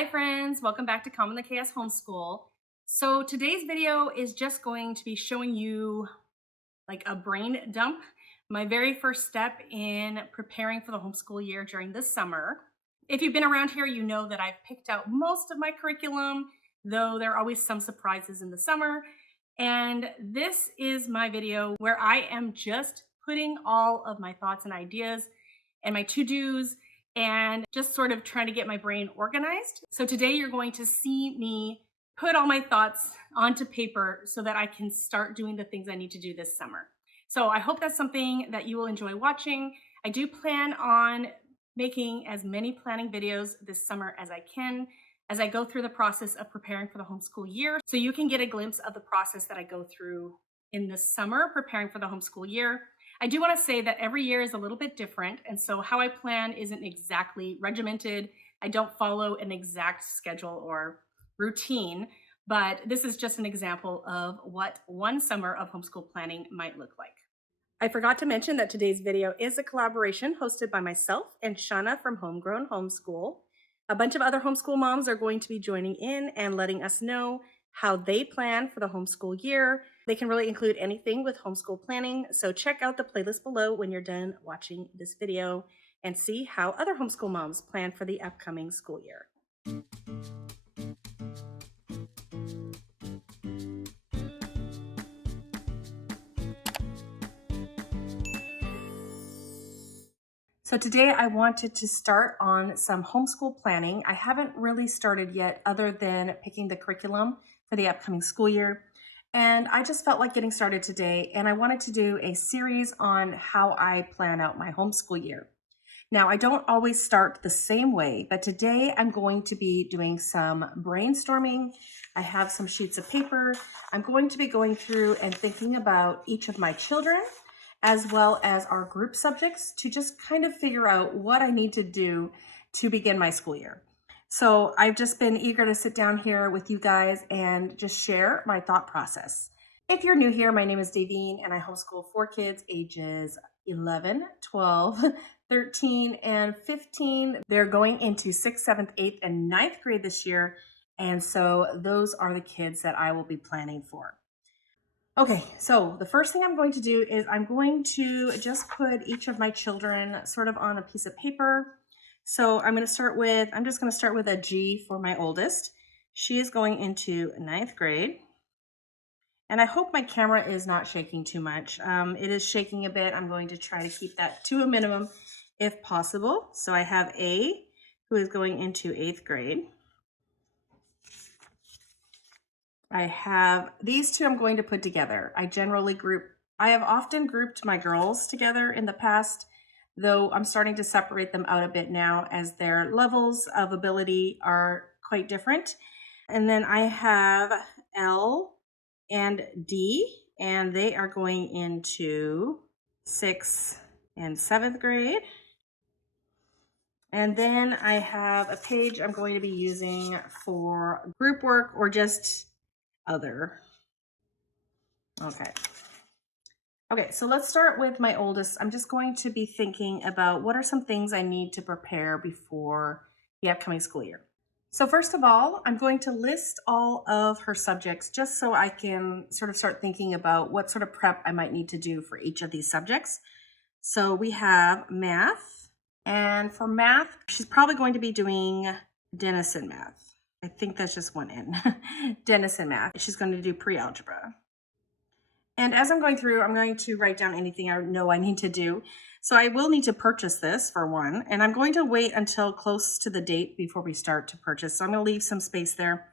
Hi friends, welcome back to Calm in the Chaos Homeschool. So today's video is just going to be showing you like a brain dump, my very first step in preparing for the homeschool year during this summer. If you've been around here, you know that I've picked out most of my curriculum, though there are always some surprises in the summer. And this is my video where I am just putting all of my thoughts and ideas and my to-dos and just sort of trying to get my brain organized. So today you're going to see me put all my thoughts onto paper so that I can start doing the things I need to do this summer. So I hope that's something that you will enjoy watching. I do plan on making as many planning videos this summer as I can as I go through the process of preparing for the homeschool year. So you can get a glimpse of the process that I go through in the summer preparing for the homeschool year. I do want to say that every year is a little bit different, and so how I plan isn't exactly regimented. I don't follow an exact schedule or routine, but this is just an example of what one summer of homeschool planning might look like. I forgot to mention that today's video is a collaboration hosted by myself and Shauna from Homegrown Homeschool. A bunch of other homeschool moms are going to be joining in and letting us know how they plan for the homeschool year. They can really include anything with homeschool planning, so check out the playlist below when you're done watching this video and see how other homeschool moms plan for the upcoming school year. So today I wanted to start on some homeschool planning. I haven't really started yet other than picking the curriculum for the upcoming school year. And I just felt like getting started today, and I wanted to do a series on how I plan out my homeschool year. Now, I don't always start the same way, but today I'm going to be doing some brainstorming. I have some sheets of paper. I'm going to be going through and thinking about each of my children, as well as our group subjects, to just kind of figure out what I need to do to begin my school year. So I've just been eager to sit down here with you guys and just share my thought process. If you're new here, my name is Davine and I homeschool 4 kids ages 11, 12, 13, and 15. They're going into 6th, 7th, 8th, and 9th grade this year. And so those are the kids that I will be planning for. Okay, so the first thing I'm going to do is I'm going to just put each of my children sort of on a piece of paper. So I'm just going to start with a G for my oldest. She is going into 9th grade. And I hope my camera is not shaking too much. It is shaking a bit. I'm going to try to keep that to a minimum if possible. So I have A, who is going into 8th grade. I have these two I'm going to put together. I have often grouped my girls together in the past, though I'm starting to separate them out a bit now as their levels of ability are quite different. And then I have L and D, and they are going into 6th and 7th grade. And then I have a page I'm going to be using for group work or just other. Okay, so let's start with my oldest. I'm just going to be thinking about what are some things I need to prepare before the upcoming school year. So first of all, I'm going to list all of her subjects just so I can sort of start thinking about what sort of prep I might need to do for each of these subjects. So we have math, and for math, she's probably going to be doing Denison math. I think that's just one N. Denison math. She's going to do pre-algebra. And as I'm going through, I'm going to write down anything I know I need to do. So I will need to purchase this for one, and I'm going to wait until close to the date before we start to purchase. So I'm going to leave some space there.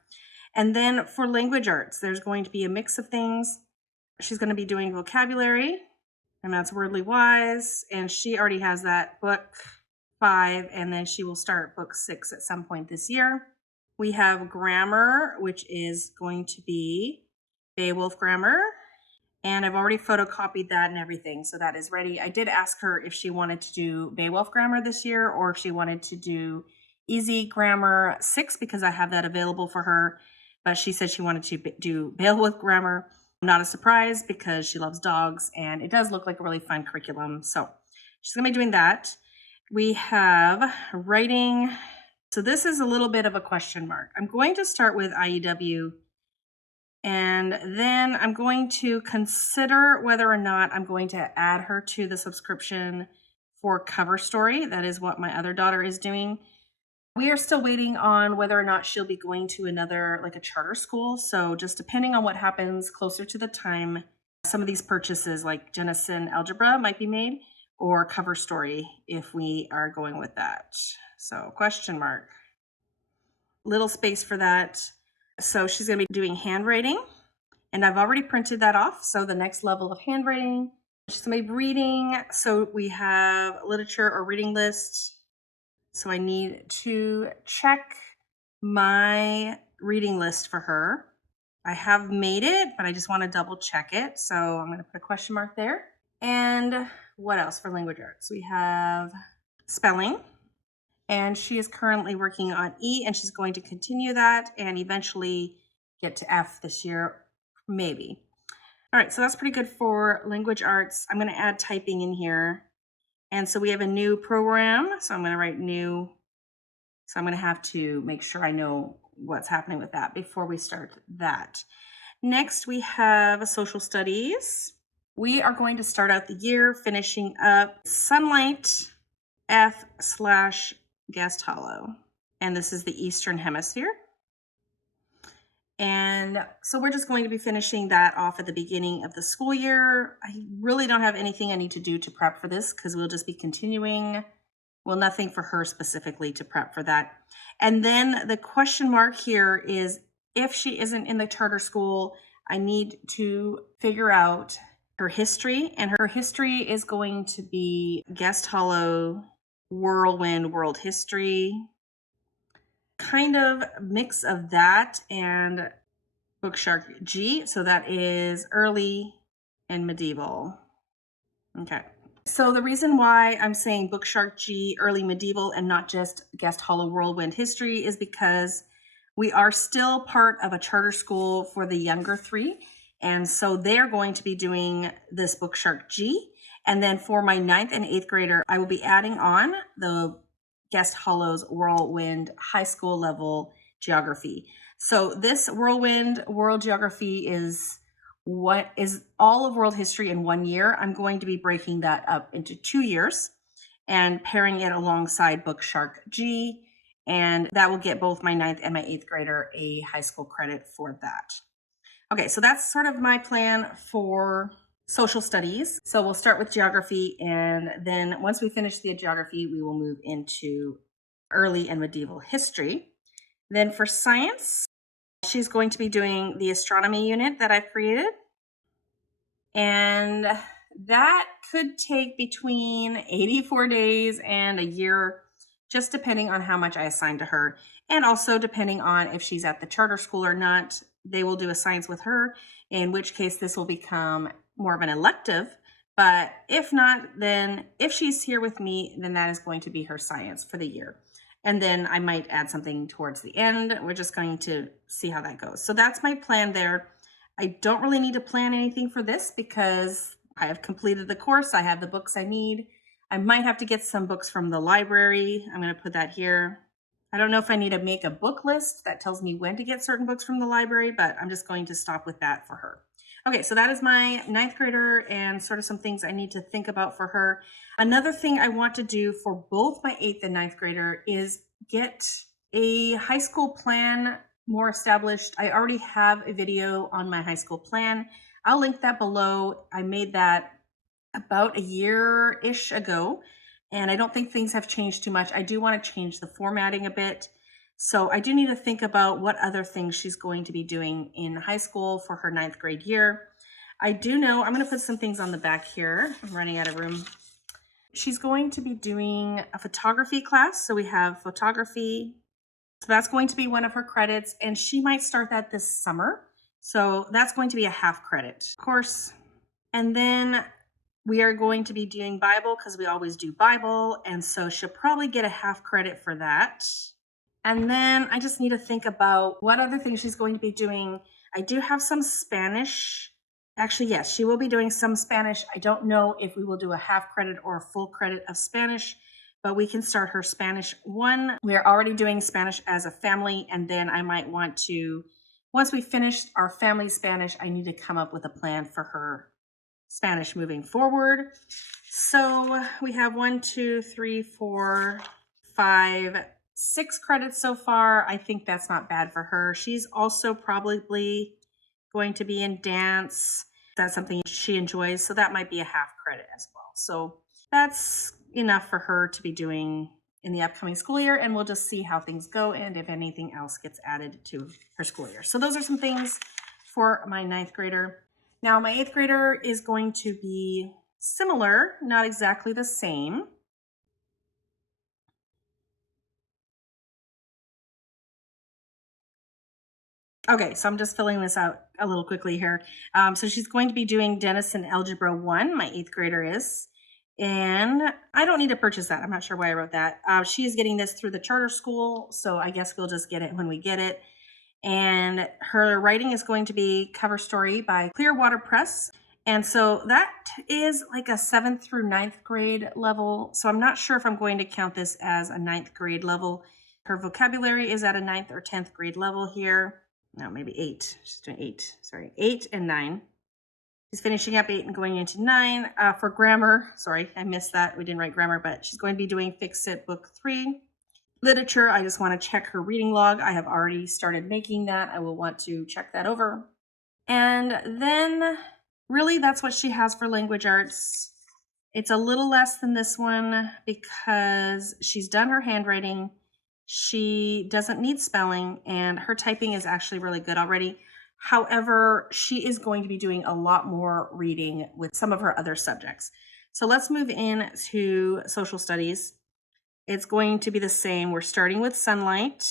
And then for language arts, there's going to be a mix of things. She's going to be doing vocabulary, and that's Wordly Wise, and she already has that book 5, and then she will start book 6 at some point this year. We have grammar, which is going to be Beowulf grammar. And I've already photocopied that and everything, so that is ready. I did ask her if she wanted to do Beowulf grammar this year or if she wanted to do Easy Grammar 6 because I have that available for her. But she said she wanted to do Beowulf grammar. Not a surprise because she loves dogs and it does look like a really fun curriculum. So she's going to be doing that. We have writing, So this is a little bit of a question mark. I'm going to start with IEW, and then I'm going to consider whether or not I'm going to add her to the subscription for Cover Story. That is what my other daughter is doing. We are still waiting on whether or not she'll be going to another, like a charter school. So just depending on what happens closer to the time, some of these purchases like Jenison Algebra might be made, or Cover Story if we are going with that. So question mark. Little space for that. So she's going to be doing handwriting, and I've already printed that off. So the next level of handwriting, she's going to be reading. So we have literature or reading list. So I need to check my reading list for her. I have made it, but I just want to double check it. So I'm going to put a question mark there. And what else for language arts? We have spelling. And she is currently working on E, and she's going to continue that and eventually get to F this year, maybe. All right, so that's pretty good for language arts. I'm going to add typing in here. And so we have a new program. So I'm going to write new. So I'm going to have to make sure I know what's happening with that before we start that. Next, we have social studies. We are going to start out the year finishing up Sunlight F/Guest Hollow. And this is the Eastern Hemisphere. And so we're just going to be finishing that off at the beginning of the school year. I really don't have anything I need to do to prep for this because we'll just be continuing. Well, nothing for her specifically to prep for that. And then the question mark here is if she isn't in the charter school, I need to figure out her history. And her history is going to be Guest Hollow, Whirlwind, World History, kind of mix of that and Bookshark G. So that is early and medieval. Okay. So the reason why I'm saying Bookshark G, early medieval, and not just Guest Hollow, Whirlwind History is because we are still part of a charter school for the younger three. And so they're going to be doing this Bookshark G. And then for my 9th and 8th grader, I will be adding on the Guest Hollow's Whirlwind high school level geography. So this Whirlwind World Geography is what is all of world history in 1 year. I'm going to be breaking that up into 2 years and pairing it alongside Bookshark G. And that will get both my 9th and my 8th grader a high school credit for that. Okay, so that's sort of my plan for social studies. So we'll start with geography, and then once we finish the geography, we will move into early and medieval history. Then for science, she's going to be doing the astronomy unit that I've created. And that could take between 84 days and a year, just depending on how much I assign to her. And also depending on if she's at the charter school or not. They will do a science with her, in which case this will become more of an elective. But if not, then if she's here with me, then that is going to be her science for the year. And then I might add something towards the end. We're just going to see how that goes. So that's my plan there. I don't really need to plan anything for this because I have completed the course. I have the books I need. I might have to get some books from the library. I'm going to put that here. I don't know if I need to make a book list that tells me when to get certain books from the library, but I'm just going to stop with that for her. Okay, so that is my 9th grader and sort of some things I need to think about for her. Another thing I want to do for both my 8th and 9th grader is get a high school plan more established. I already have a video on my high school plan. I'll link that below. I made that about a year-ish ago, and I don't think things have changed too much. I do want to change the formatting a bit. So I do need to think about what other things she's going to be doing in high school for her 9th grade year. I do know, I'm going to put some things on the back here. I'm running out of room. She's going to be doing a photography class. So we have photography. So that's going to be one of her credits, and she might start that this summer. So that's going to be a half credit course. And then we are going to be doing Bible because we always do Bible. And so she'll probably get a half credit for that. And then I just need to think about what other things she's going to be doing. I do have some Spanish. Actually, yes, she will be doing some Spanish. I don't know if we will do a half credit or a full credit of Spanish but we can start her Spanish 1. We are already doing Spanish as a family, and then I might want to, once we finish our family Spanish, I need to come up with a plan for her Spanish moving forward. So we have 1, 2, 3, 4, 5, 6 credits so far. I think that's not bad for her. She's also probably going to be in dance. That's something she enjoys, so that might be a half credit as well. So that's enough for her to be doing in the upcoming school year, and we'll just see how things go and if anything else gets added to her school year. So those are some things for my 9th grader. Now my 8th grader is going to be similar, not exactly the same. Okay, so I'm just filling this out a little quickly here. So she's going to be doing Denison Algebra 1, my 8th grader is. And I don't need to purchase that. I'm not sure why I wrote that. She is getting this through the charter school, so I guess we'll just get it when we get it. And her writing is going to be Cover Story by Clearwater Press. And so that is like a 7th through 9th grade level. So I'm not sure if I'm going to count this as a 9th grade level. Her vocabulary is at a 9th or 10th grade level here. No, maybe 8. She's doing 8. Sorry, 8 and 9. She's finishing up 8 and going into 9. For grammar, sorry, I missed that. We didn't write grammar, but she's going to be doing Fix It Book 3. Literature, I just want to check her reading log. I have already started making that. I will want to check that over. And then really that's what she has for language arts. It's a little less than this one because she's done her handwriting. She doesn't need spelling, and her typing is actually really good already. However, she is going to be doing a lot more reading with some of her other subjects. So let's move in to social studies. It's going to be the same. We're starting with Sunlight,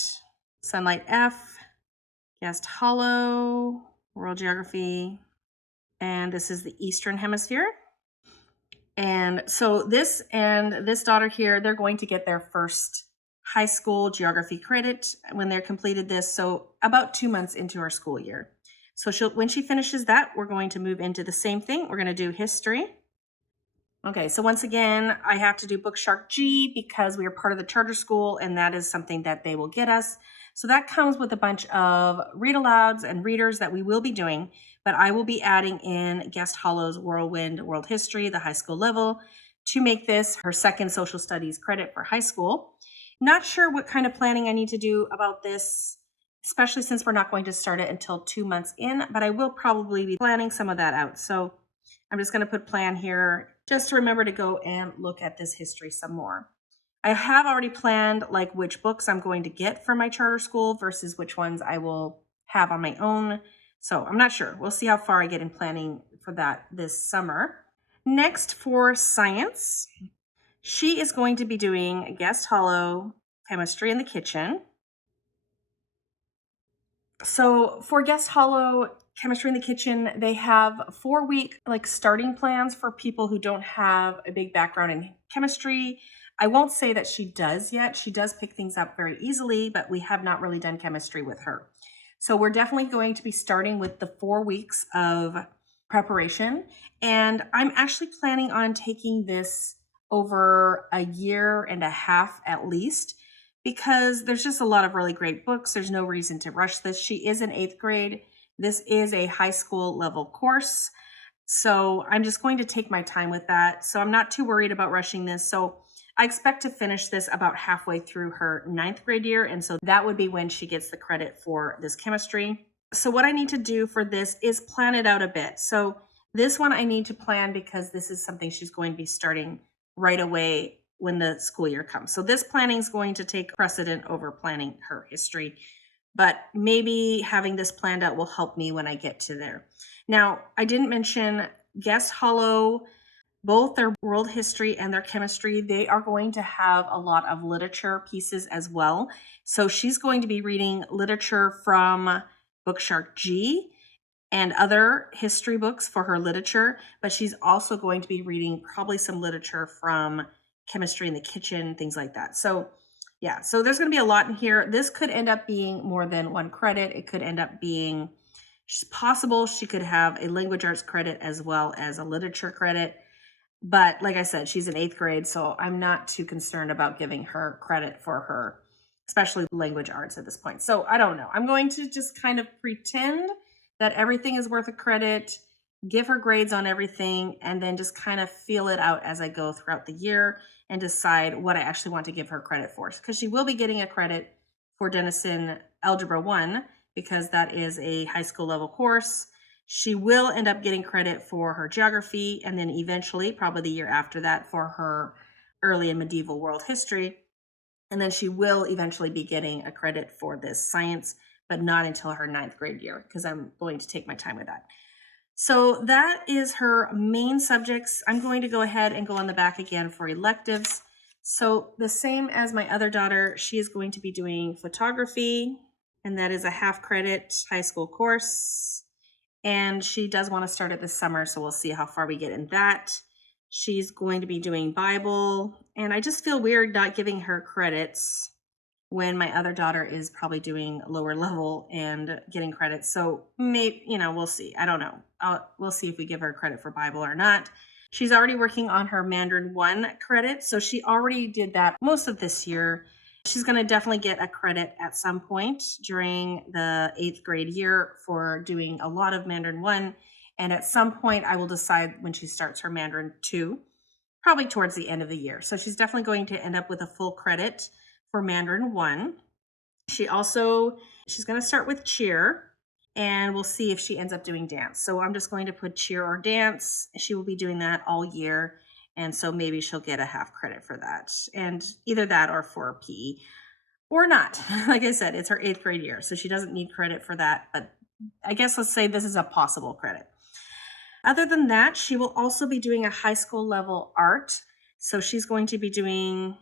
Sunlight F, Guest Hollow, World Geography, and this is the Eastern Hemisphere. And so this and this daughter here, they're going to get their first high school geography credit when they're completed this. So about 2 months into our school year. So when she finishes that, we're going to move into the same thing. We're going to do history. Okay, so once again, I have to do Book Shark G because we are part of the charter school, and that is something that they will get us. So that comes with a bunch of read alouds and readers that we will be doing, but I will be adding in Guest Hollow's Whirlwind World History, the high school level, to make this her second social studies credit for high school. Not sure what kind of planning I need to do about this, especially since we're not going to start it until 2 months in, but I will probably be planning some of that out. So I'm just going to put plan here just to remember to go and look at this history some more. I have already planned like which books I'm going to get for my charter school versus which ones I will have on my own. So I'm not sure. We'll see how far I get in planning for that this summer. Next, for science, she is going to be doing Guest Hollow, Chemistry in the Kitchen. So for Guest Hollow, Chemistry in the Kitchen, they have 4-week like starting plans for people who don't have a big background in chemistry. I won't say that she does yet. She does pick things up very easily, but we have not really done chemistry with her. So we're definitely going to be starting with the 4 weeks of preparation. And I'm actually planning on taking this over a year and a half at least, because there's just a lot of really great books. There's no reason to rush this. She is in 8th grade. This is a high school level course. So I'm just going to take my time with that. So I'm not too worried about rushing this. So I expect to finish this about halfway through her 9th grade year. And so that would be when she gets the credit for this chemistry. So what I need to do for this is plan it out a bit. So this one I need to plan because this is something she's going to be starting right away when the school year comes. So this planning is going to take precedent over planning her history, but maybe having this planned out will help me when I get to there. Now, I didn't mention Guest Hollow, both their world history and their chemistry, they are going to have a lot of literature pieces as well. So she's going to be reading literature from Book Shark G and other history books for her literature, but she's also going to be reading probably some literature from Chemistry in the Kitchen, things like that. So yeah, so there's going to be a lot in here. This could end up being more than 1 credit. It could end up being possible she could have a language arts credit as well as a literature credit. But like I said, she's in 8th grade, so I'm not too concerned about giving her credit for her, especially language arts at this point. So I don't know. I'm going to just kind of pretend that everything is worth a credit, give her grades on everything, and then just kind of feel it out as I go throughout the year and decide what I actually want to give her credit for. Because she will be getting a credit for Denison Algebra 1 because that is a high school level course. She will end up getting credit for her geography, and then eventually, probably the year after that, for her early and medieval world history. And then she will eventually be getting a credit for this science, but not until her 9th grade year, because I'm going to take my time with that. So that is her main subjects. I'm going to go ahead and go on the back again for electives. So the same as my other daughter, she is going to be doing photography, and that is a half credit high school course. And she does want to start it this summer, so we'll see how far we get in that. She's going to be doing Bible, and I just feel weird not giving her credits when my other daughter is probably doing lower level and getting credits. So maybe, we'll see. I don't know. We'll see if we give her credit for Bible or not. She's already working on her Mandarin 1 credit, so she already did that most of this year. She's going to definitely get a credit at some point during the 8th grade year for doing a lot of Mandarin 1. And at some point, I will decide when she starts her Mandarin 2, probably towards the end of the year. So she's definitely going to end up with a full credit for Mandarin 1. She's going to start with cheer, and we'll see if she ends up doing dance. So I'm just going to put cheer or dance. She will be doing that all year. And so maybe she'll get a half credit for that, and either that or for PE or not. Like I said, it's her 8th grade year, so she doesn't need credit for that. But I guess let's say this is a possible credit. Other than that, she will also be doing a high school level art. So she's going to be doing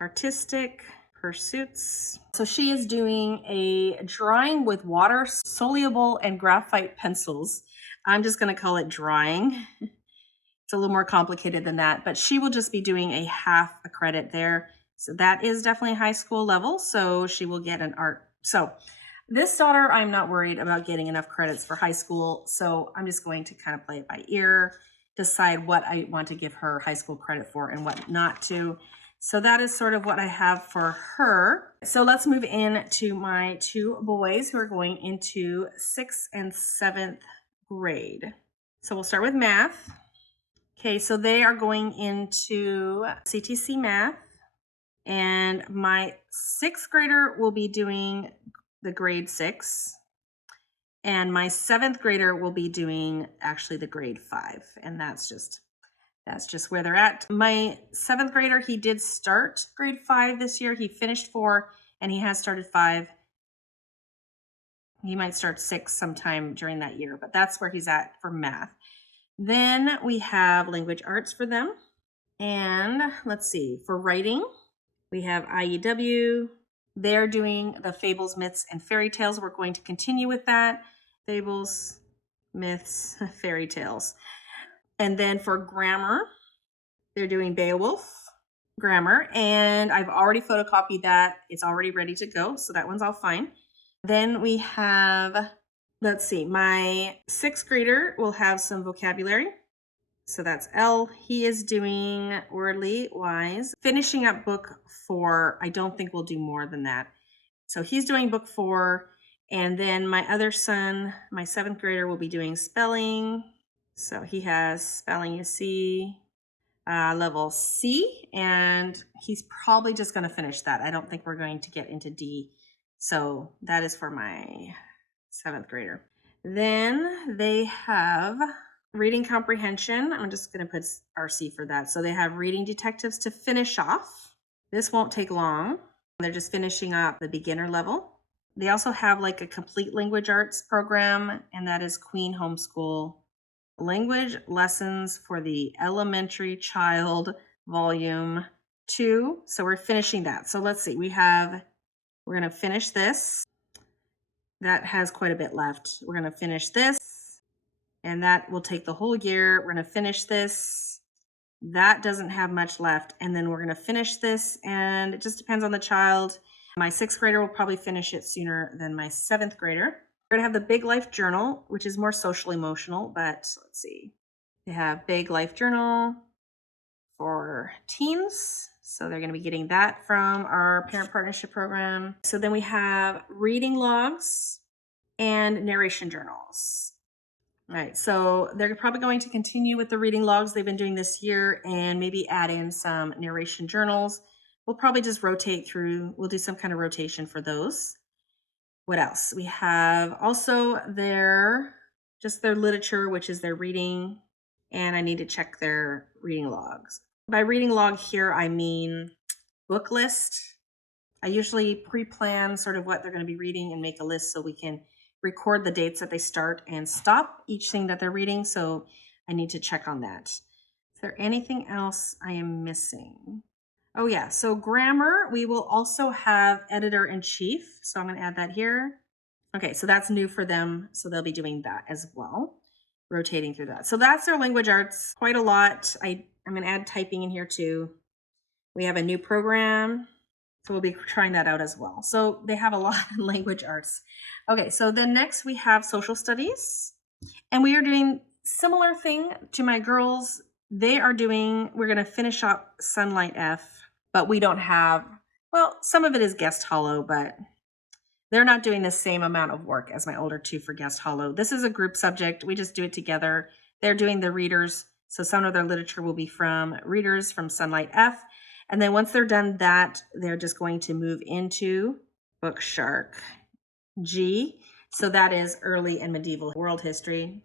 artistic pursuits. So she is doing a drawing with water, soluble, and graphite pencils. I'm just going to call it drawing. It's a little more complicated than that, but she will just be doing a half a credit there. So that is definitely high school level. So she will get an art. So this daughter, I'm not worried about getting enough credits for high school. So I'm just going to kind of play it by ear, decide what I want to give her high school credit for and what not to. So that is sort of what I have for her. So let's move in to my 2 boys who are going into 6th and 7th grade. So we'll start with math. Okay, so they are going into CTC math, and my 6th grader will be doing the grade 6, and my 7th grader will be doing actually the grade 5, and that's just where they're at. My 7th grader, he did start grade 5 this year. He finished 4, and he has started 5. He might start 6 sometime during that year, but that's where he's at for math. Then we have language arts for them. And let's see, for writing, we have IEW. They're doing the fables, myths, and fairy tales. We're going to continue with that. Fables, myths, fairy tales. And then for grammar, they're doing Beowulf grammar. And I've already photocopied that. It's already ready to go. So that one's all fine. Then we have, let's see, my 6th grader will have some vocabulary. So that's L. He is doing Worldly Wise, finishing up book 4. I don't think we'll do more than that. So he's doing book 4. And then my other son, my 7th grader, will be doing spelling. So he has spelling, you see, level C, and he's probably just going to finish that. I don't think we're going to get into D. So that is for my 7th grader. Then they have reading comprehension. I'm just going to put RC for that. So they have reading detectives to finish off. This won't take long. They're just finishing up the beginner level. They also have like a complete language arts program, and that is Queen Homeschool Language Lessons for the Elementary Child Volume 2. So we're finishing that. So let's see. We're going to finish this. That has quite a bit left. We're going to finish this, and that will take the whole year. We're going to finish this. That doesn't have much left. And then we're going to finish this, and it just depends on the child. My 6th grader will probably finish it sooner than my 7th grader. We're going to have the Big Life Journal, which is more social emotional, but let's see. They have Big Life Journal. for teens. So they're going to be getting that from our parent partnership program. So then we have reading logs and narration journals. All right, so they're probably going to continue with the reading logs they've been doing this year and maybe add in some narration journals. We'll probably just rotate through, we'll do some kind of rotation for those. What else? We have also their literature, which is their reading, and I need to check their reading logs. By reading log here, I mean book list. I usually pre-plan sort of what they're going to be reading and make a list so we can record the dates that they start and stop each thing that they're reading. So I need to check on that. Is there anything else I am missing? Oh yeah, so grammar, we will also have editor-in-chief. So I'm going to add that here. Okay, so that's new for them. So they'll be doing that as well, rotating through that. So that's their language arts, quite a lot. I'm going to add typing in here too. We have a new program. So we'll be trying that out as well. So they have a lot of language arts. Okay, so then next we have social studies. And we are doing similar thing to my girls. We're going to finish up Sunlight F, but we don't have, well, some of it is guest hollow, but they're not doing the same amount of work as my older two for guest hollow. This is a group subject. We just do it together. They're doing the readers. So some of their literature will be from readers from Sunlight F. And then once they're done that, they're just going to move into Book Shark G. So that is early and medieval world history.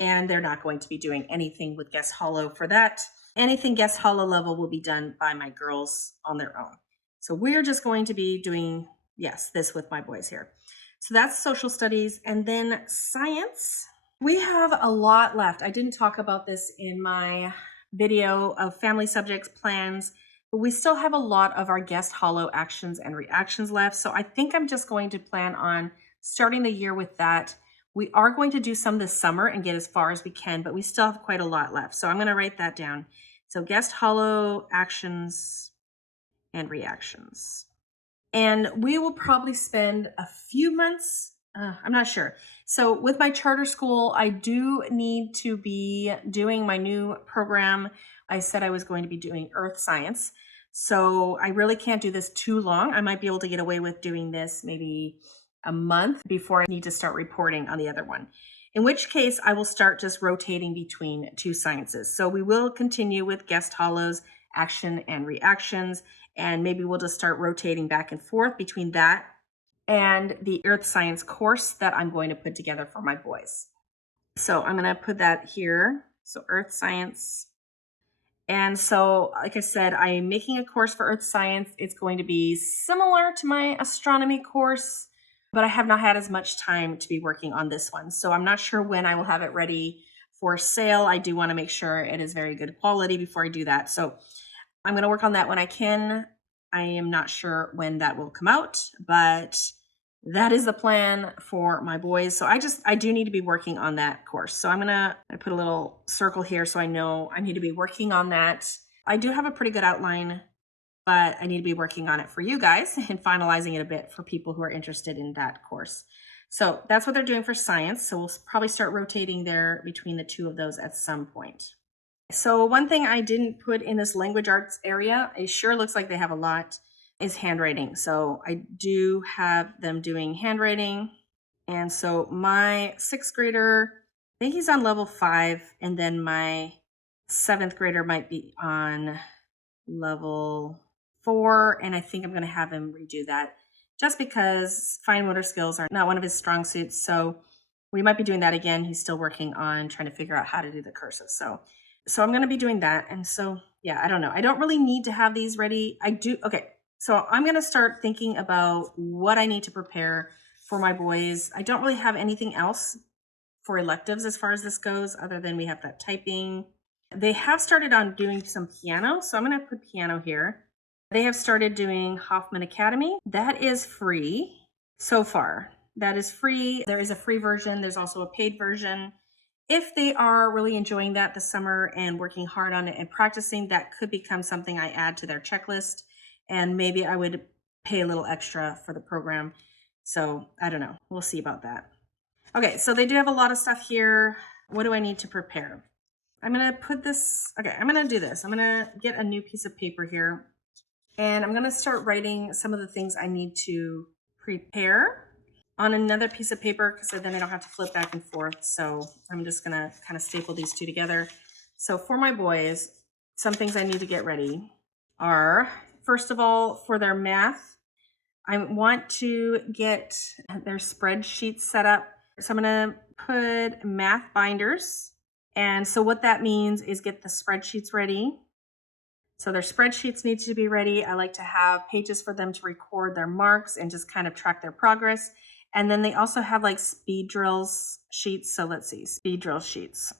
And they're not going to be doing anything with guest hollow for that. Anything guest hollow level will be done by my girls on their own. So we're just going to be doing, yes, this with my boys here. So that's social studies. And then science, we have a lot left. I didn't talk about this in my video of family subjects plans, but we still have a lot of our guest hollow actions and reactions left. So I think I'm just going to plan on starting the year with that. We are going to do some this summer and get as far as we can, but we still have quite a lot left. So I'm going to write that down. So guest hollow actions and reactions. And we will probably spend a few months, I'm not sure. So with my charter school, I do need to be doing my new program. I said I was going to be doing earth science. So I really can't do this too long. I might be able to get away with doing this maybe a month before I need to start reporting on the other one. In which case I will start just rotating between two sciences. So we will continue with guest hollows, action and reactions, and maybe we'll just start rotating back and forth between that and the earth science course that I'm going to put together for my boys. So I'm going to put that here. So earth science. And so, like I said, I'm making a course for earth science. It's going to be similar to my astronomy course, but I have not had as much time to be working on this one. So I'm not sure when I will have it ready for sale. I do want to make sure it is very good quality before I do that. So I'm going to work on that when I can. I am not sure when that will come out, but that is the plan for my boys. So I do need to be working on that course. So I'm going to put a little circle here so I know I need to be working on that. I do have a pretty good outline, but I need to be working on it for you guys and finalizing it a bit for people who are interested in that course. So that's what they're doing for science. So we'll probably start rotating there between the two of those at some point. So one thing I didn't put in this language arts area, it sure looks like they have a lot, is handwriting. So I do have them doing handwriting. And so my 6th grader, I think he's on level 5, and then my 7th grader might be on level 4, and I think I'm going to have him redo that just because fine motor skills are not one of his strong suits. So we might be doing that again. He's still working on trying to figure out how to do the cursive. So I'm going to be doing that. And so, yeah, I don't know. I don't really need to have these ready. I do. Okay. So I'm going to start thinking about what I need to prepare for my boys. I don't really have anything else for electives as far as this goes, other than we have that typing. They have started on doing some piano. So I'm going to put piano here. They have started doing Hoffman Academy. That is free so far. That is free. There is a free version. There's also a paid version. If they are really enjoying that this summer and working hard on it and practicing, that could become something I add to their checklist. And maybe I would pay a little extra for the program. So I don't know. We'll see about that. Okay, so they do have a lot of stuff here. What do I need to prepare? I'm gonna put this, okay, I'm gonna do this. I'm gonna get a new piece of paper here and I'm gonna start writing some of the things I need to prepare on another piece of paper because then I don't have to flip back and forth. So I'm just gonna kind of staple these two together. So for my boys, some things I need to get ready are, first of all, for their math, I want to get their spreadsheets set up. So I'm gonna put math binders. And so what that means is get the spreadsheets ready. So their spreadsheets need to be ready. I like to have pages for them to record their marks and just kind of track their progress. And then they also have like speed drills sheets. So let's see, speed drill sheets.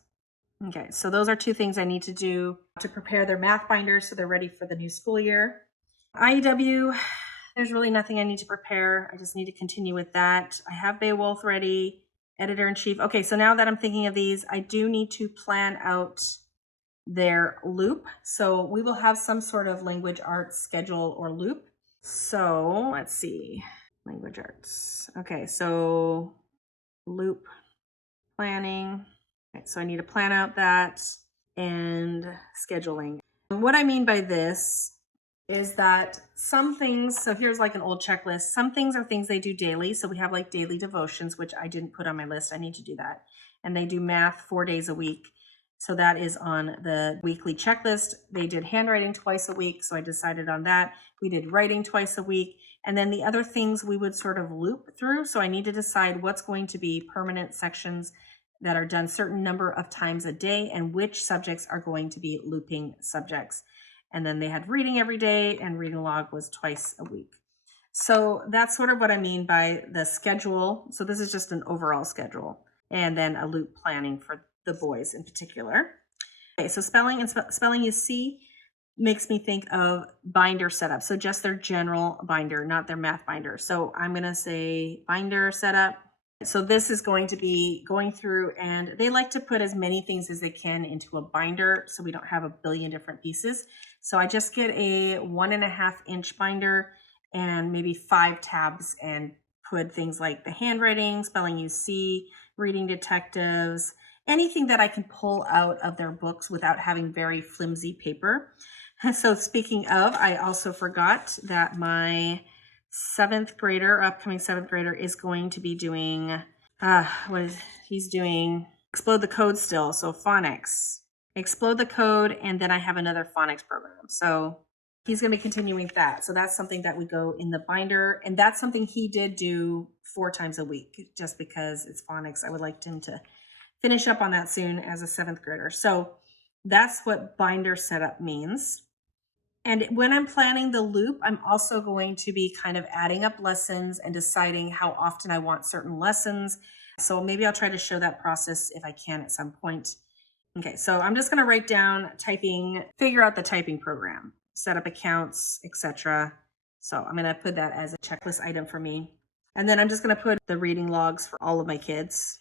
Okay, so those are two things I need to do to prepare their math binders so they're ready for the new school year. IEW, there's really nothing I need to prepare. I just need to continue with that. I have Beowulf ready. Editor-in-chief. Okay, so now that I'm thinking of these, I do need to plan out their loop. So we will have some sort of language arts schedule or loop. So let's see, language arts. Okay, so loop planning. Okay, so I need to plan out that and scheduling. And what I mean by this is that some things, so here's like an old checklist. Some things are things they do daily. So we have like daily devotions, which I didn't put on my list. I need to do that. And they do math 4 days a week. So that is on the weekly checklist. They did handwriting twice a week. So I decided on that. We did writing twice a week. And then the other things we would sort of loop through. So I need to decide what's going to be permanent sections that are done certain number of times a day and which subjects are going to be looping subjects. And then they had reading every day and reading log was twice a week. So that's sort of what I mean by the schedule. So this is just an overall schedule and then a loop planning for the boys in particular. Okay, so spelling and spelling you see makes me think of binder setup. So just their general binder, not their math binder. So I'm going to say binder setup. So this is going to be going through, and they like to put as many things as they can into a binder so we don't have a billion different pieces. So I just get a 1.5 inch binder and maybe 5 tabs and put things like the handwriting, spelling you see, reading detectives, anything that I can pull out of their books without having very flimsy paper. So speaking of, I also forgot that my upcoming seventh grader is going to be doing, he's doing Explode the Code still. So phonics, Explode the Code. And then I have another phonics program. So he's going to be continuing that. So that's something that would go in the binder. And that's something he did do 4 times a week, just because it's phonics. I would like him to finish up on that soon as a 7th grader. So that's what binder setup means. And when I'm planning the loop, I'm also going to be kind of adding up lessons and deciding how often I want certain lessons. So maybe I'll try to show that process if I can at some point. Okay, so I'm just going to write down typing, figure out the typing program, set up accounts, etc. So I'm going to put that as a checklist item for me. And then I'm just going to put the reading logs for all of my kids.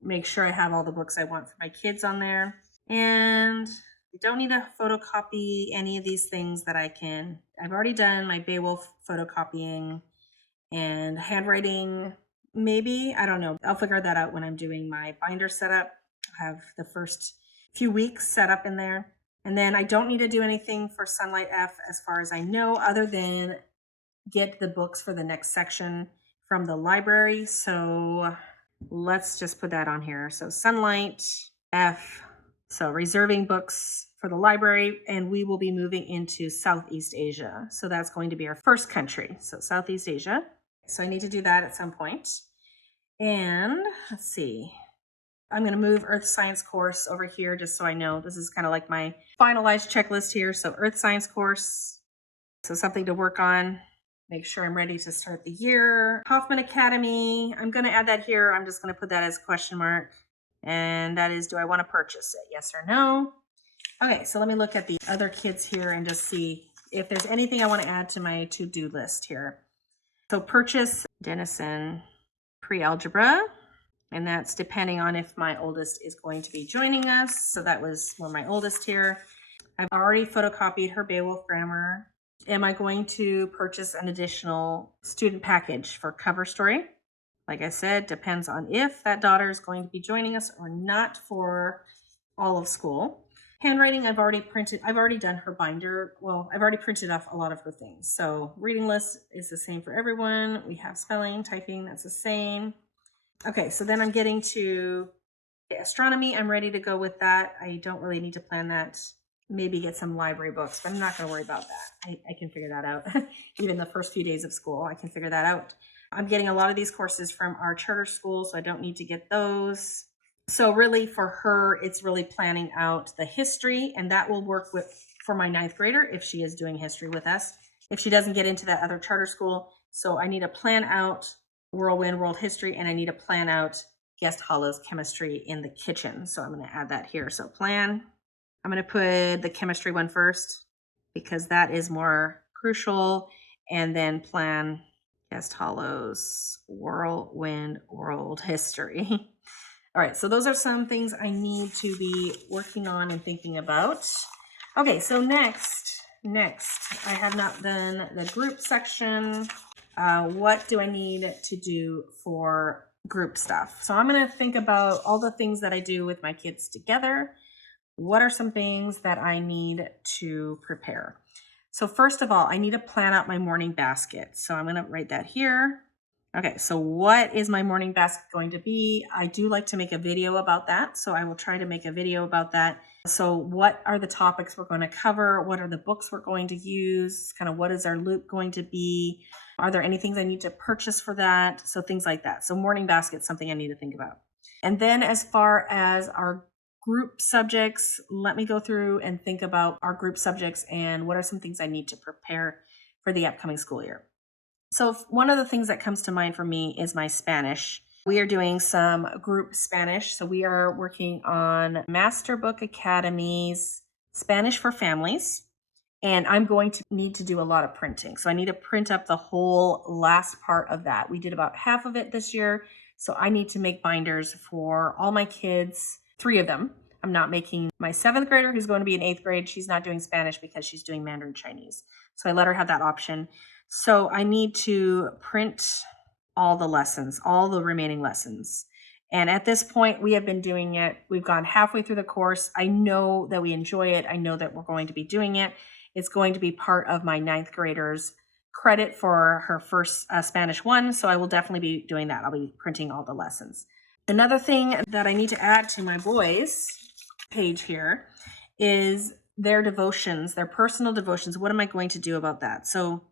Make sure I have all the books I want for my kids on there. And you don't need to photocopy any of these things that I've already done my Beowulf photocopying and handwriting. Maybe, I don't know. I'll figure that out when I'm doing my binder setup. I have the first few weeks set up in there. And then I don't need to do anything for Sunlight F as far as I know, other than get the books for the next section from the library. So let's just put that on here. So Sunlight F. So reserving books for the library, and we will be moving into Southeast Asia. So that's going to be our first country. So Southeast Asia. So I need to do that at some point. And let's see. I'm going to move Earth Science course over here just so I know. This is kind of like my finalized checklist here. So Earth Science course. So something to work on. Make sure I'm ready to start the year. Hoffman Academy. I'm going to add that here. I'm just going to put that as a question mark. And that is, do I want to purchase it? Yes or no? Okay, so let me look at the other kids here and just see if there's anything I want to add to my to-do list here. So purchase Denison pre-algebra, and that's depending on if my oldest is going to be joining us. So that was for my oldest here. I've already photocopied her Beowulf grammar. Am I going to purchase an additional student package for cover story? Like I said, depends on if that daughter is going to be joining us or not for all of school. Handwriting, I've already done her binder. Well, I've already printed off a lot of her things. So reading list is the same for everyone. We have spelling, typing, that's the same. Okay, so then I'm getting to astronomy. I'm ready to go with that. I don't really need to plan that. Maybe get some library books, but I'm not going to worry about that. I can figure that out. Even the first few days of school, I can figure that out. I'm getting a lot of these courses from our charter school, so I don't need to get those. So really for her, it's really planning out the history, and that will work for my 9th grader if she is doing history with us. If she doesn't get into that other charter school, so I need to plan out Whirlwind World History, and I need to plan out Guest Hollows Chemistry in the kitchen. So I'm going to add that here. So plan. I'm going to put the chemistry one first because that is more crucial, and then plan Guest Hollows Whirlwind World History. All right, so those are some things I need to be working on and thinking about. Okay, so next, I have not done the group section. What do I need to do for group stuff? So I'm going to think about all the things that I do with my kids together. What are some things that I need to prepare? So first of all, I need to plan out my morning basket. So I'm going to write that here. Okay, so what is my morning basket going to be? I do like to make a video about that, so I will try to make a video about that. So what are the topics we're going to cover? What are the books we're going to use? Kind of what is our loop going to be? Are there any things I need to purchase for that? So things like that. So morning basket, something I need to think about. And then as far as our group subjects, let me go through and think about our group subjects and what are some things I need to prepare for the upcoming school year. So one of the things that comes to mind for me is my Spanish. We are doing some group Spanish. So we are working on Master Book Academy's Spanish for Families. And I'm going to need to do a lot of printing. So I need to print up the whole last part of that. We did about half of it this year. So I need to make binders for all my kids, 3 of them. I'm not making my 7th grader who's going to be in 8th grade. She's not doing Spanish because she's doing Mandarin Chinese. So I let her have that option. So I need to print all the lessons, all the remaining lessons. And at this point, we have been doing it. We've gone halfway through the course. I know that we enjoy it. I know that we're going to be doing it. It's going to be part of my 9th grader's credit for her first Spanish 1. So I will definitely be doing that. I'll be printing all the lessons. Another thing that I need to add to my boys' page here is their devotions, their personal devotions. What am I going to do about that? So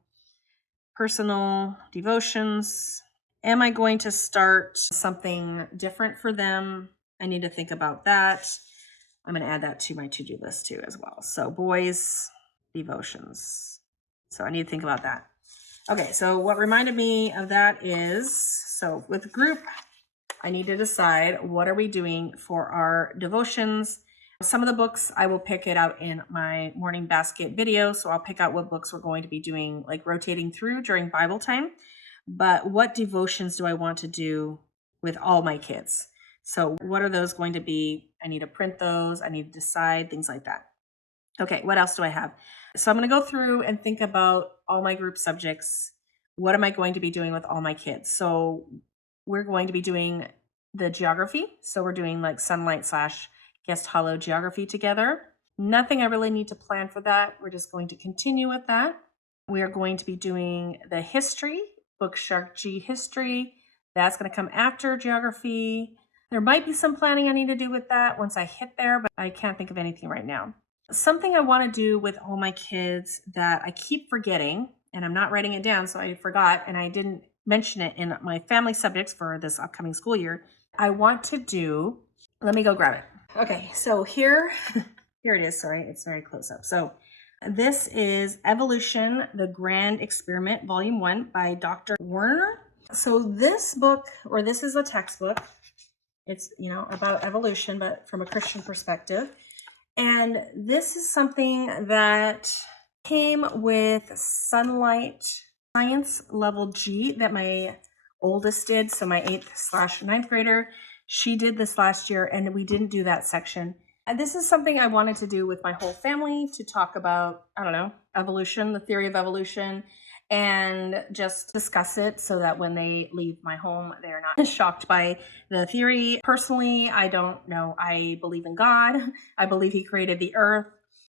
personal devotions. Am I going to start something different for them? I need to think about that. I'm going to add that to my to-do list too as well. So boys' devotions. So I need to think about that. Okay, so what reminded me of that is, so with group, I need to decide what are we doing for our devotions. Some of the books I will pick it out in my morning basket video. So I'll pick out what books we're going to be doing, like rotating through during Bible time. But what devotions do I want to do with all my kids? So what are those going to be? I need to print those. I need to decide, things like that. Okay, what else do I have? So I'm going to go through and think about all my group subjects. What am I going to be doing with all my kids? So we're going to be doing the geography. So we're doing like Sunlight / Guest Hollow geography together. Nothing I really need to plan for that. We're just going to continue with that. We are going to be doing the history, Book Shark G history. That's going to come after geography. There might be some planning I need to do with that once I hit there, but I can't think of anything right now. Something I want to do with all my kids that I keep forgetting, and I'm not writing it down, so I forgot, and I didn't mention it in my family subjects for this upcoming school year. I want to do, let me go grab it. Okay, so here it is. Sorry, it's very close up. So this is Evolution, the Grand Experiment, Volume 1 by Dr. Werner. So this book, or this is a textbook. It's, about evolution, but from a Christian perspective. And this is something that came with Sunlight Science Level G that my oldest did. So my 8th / 9th grader, she did this last year, and we didn't do that section. And this is something I wanted to do with my whole family, to talk about, evolution, the theory of evolution. and just discuss it so that when they leave my home, they're not shocked by the theory. Personally, I don't know. I believe in God. I believe He created the earth.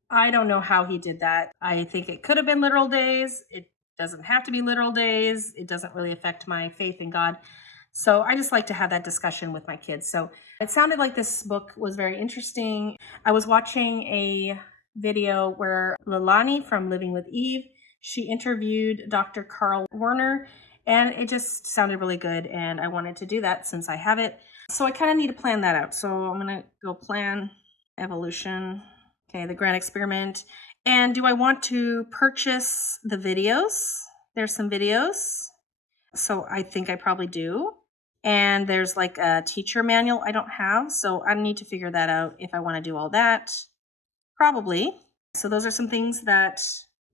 I don't know how He did that. I think it could have been literal days. It doesn't have to be literal days. It doesn't really affect my faith in God. So I just like to have that discussion with my kids. So it sounded like this book was very interesting. I was watching a video where Lilani from Living with Eve, she interviewed Dr. Carl Werner, and it just sounded really good. And I wanted to do that since I have it. So I kind of need to plan that out. So I'm going to go plan evolution. Okay, the grand experiment. And do I want to purchase the videos? There's some videos. So I think I probably do. And there's like a teacher manual I don't have. So I need to figure that out if I want to do all that. Probably. So those are some things that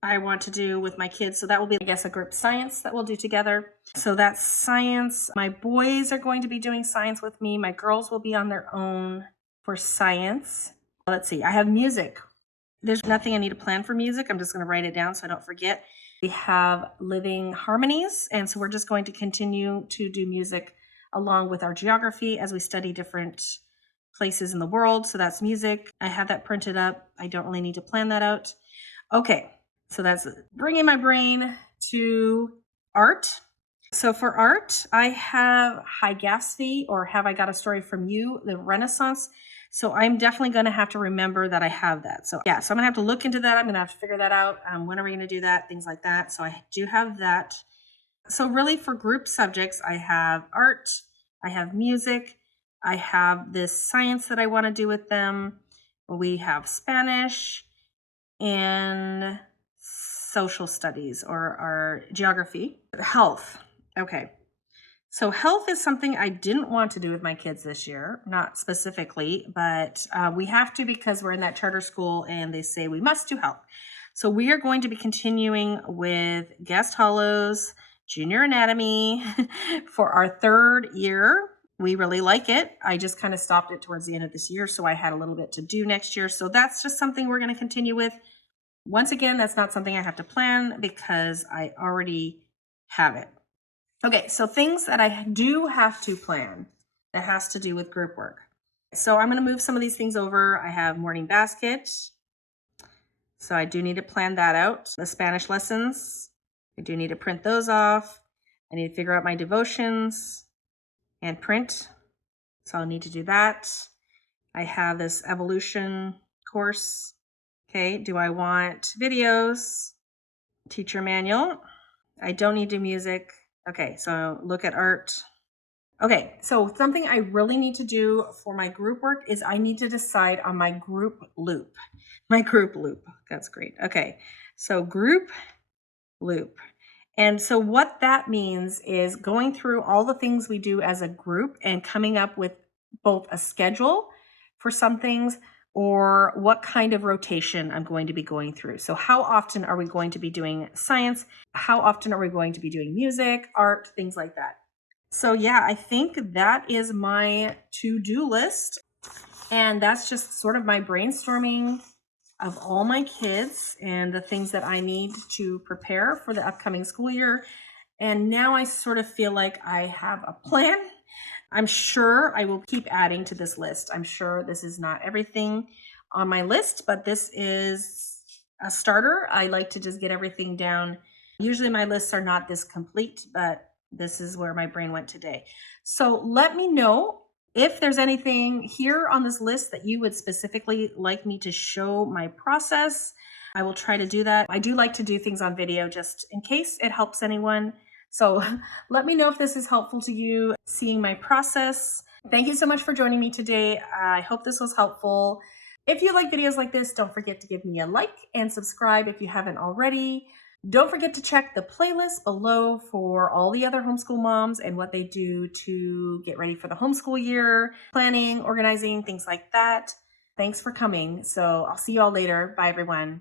I want to do with my kids. So that will be, I guess, a group science that we'll do together. So that's science. My boys are going to be doing science with me. My girls will be on their own for science. Let's see. I have music. There's nothing I need to plan for music. I'm just going to write it down so I don't forget. We have living harmonies. And so we're just going to continue to do music along with our geography as we study different places in the world. So that's music. I have that printed up. I don't really need to plan that out. Okay. So that's bringing my brain to art. So for art, I have High Gas Fee, or Have I Got a Story from You, the Renaissance. So I'm definitely going to have to remember that I have that. So yeah, so I'm going to have to look into that. I'm going to have to figure that out. When are we going to do that? Things like that. So I do have that. So really for group subjects, I have art, I have music, I have this science that I want to do with them. We have Spanish and social studies, or our geography. Health. Okay. So health is something I didn't want to do with my kids this year, not specifically, but we have to because we're in that charter school and they say we must do health. So we are going to be continuing with guest hollows, junior anatomy for our third year. We really like it. I just kind of stopped it towards the end of this year, so I had a little bit to do next year. So that's just something we're going to continue with. Once again, that's not something I have to plan because I already have it. Okay, so things that I do have to plan that has to do with group work. So I'm going to move some of these things over. I have morning basket. So I do need to plan that out. The Spanish lessons, I do need to print those off. I need to figure out my devotions and print. So I'll need to do that. I have this evolution course. Okay, do I want videos? Teacher manual. I don't need to do music. Okay, so look at art. Okay, so something I really need to do for my group work is I need to decide on my group loop. My group loop, that's great. Okay, so group loop. And so what that means is going through all the things we do as a group and coming up with both a schedule for some things or what kind of rotation I'm going to be going through. So how often are we going to be doing science? How often are we going to be doing music, art, things like that? So yeah, I think that is my to-do list. And that's just sort of my brainstorming of all my kids and the things that I need to prepare for the upcoming school year. And now I sort of feel like I have a plan. I'm sure I will keep adding to this list. I'm sure this is not everything on my list, but this is a starter. I like to just get everything down. Usually my lists are not this complete, but this is where my brain went today. So let me know if there's anything here on this list that you would specifically like me to show my process. I will try to do that. I do like to do things on video just in case it helps anyone. So let me know if this is helpful to you, seeing my process. Thank you so much for joining me today. I hope this was helpful. If you like videos like this, don't forget to give me a like and subscribe if you haven't already. Don't forget to check the playlist below for all the other homeschool moms and what they do to get ready for the homeschool year, planning, organizing, things like that. Thanks for coming. So I'll see you all later. Bye, everyone.